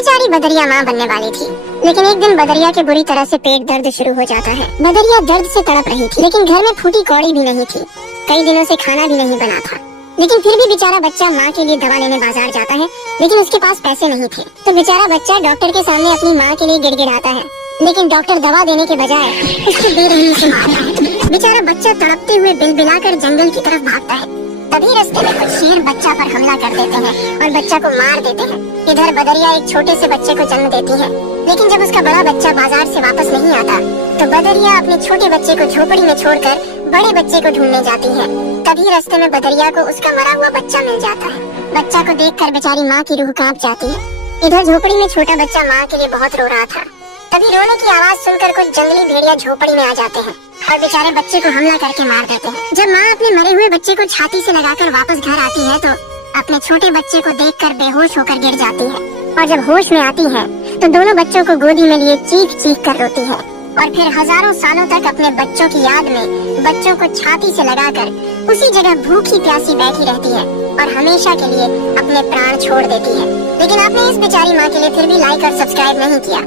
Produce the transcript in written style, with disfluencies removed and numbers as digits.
बेचारी बदरिया माँ बनने वाली थी, लेकिन एक दिन बदरिया के बुरी तरह से पेट दर्द शुरू हो जाता है। बदरिया दर्द से तड़प रही थी, लेकिन घर में फूटी कौड़ी भी नहीं थी। कई दिनों से खाना भी नहीं बना था, लेकिन फिर भी बेचारा बच्चा माँ के लिए दवा लेने बाजार जाता है, लेकिन उसके पास पैसे नहीं थे। तो बेचारा बच्चा डॉक्टर के सामने अपनी माँ के लिए गिड़गिड़ाता है, लेकिन डॉक्टर दवा देने के बजाय उसको बेरहमी से मारता है। बेचारा बच्चा तड़पते हुए बिलबिलाकर जंगल की तरफ भागता है। तभी रास्ते में कुछ शेर बच्चा पर हमला कर देते हैं और बच्चा को मार देते हैं। इधर बदरिया एक छोटे से बच्चे को जन्म देती है, लेकिन जब उसका बड़ा बच्चा बाजार से वापस नहीं आता तो बदरिया अपने छोटे बच्चे को झोपड़ी में छोड़कर बड़े बच्चे को ढूंढने जाती है। तभी रास्ते में बदरिया को उसका मरा हुआ बच्चा मिल जाता है। बच्चा को देखकर बेचारी माँ की रूह कांप जाती है। इधर झोपड़ी में छोटा बच्चा माँ के लिए बहुत रो रहा था। तभी रोने की आवाज सुनकर कुछ जंगली भेड़िया झोपड़ी में आ जाते हैं और बेचारे बच्चे को हमला करके मार देते हैं। जब माँ अपने मरे हुए बच्चे को छाती से लगाकर वापस घर आती है तो अपने छोटे बच्चे को देखकर बेहोश होकर गिर जाती है, और जब होश में आती है तो दोनों बच्चों को गोदी में लिए चीख चीख कर रोती है, और फिर हजारों सालों तक अपने बच्चों की याद में बच्चों को छाती से लगाकर उसी जगह भूखी प्यासी बैठी रहती है और हमेशा के लिए अपने प्राण छोड़ देती है। लेकिन आपने इस बेचारी माँ के लिए फिर भी लाइक और सब्सक्राइब नहीं किया,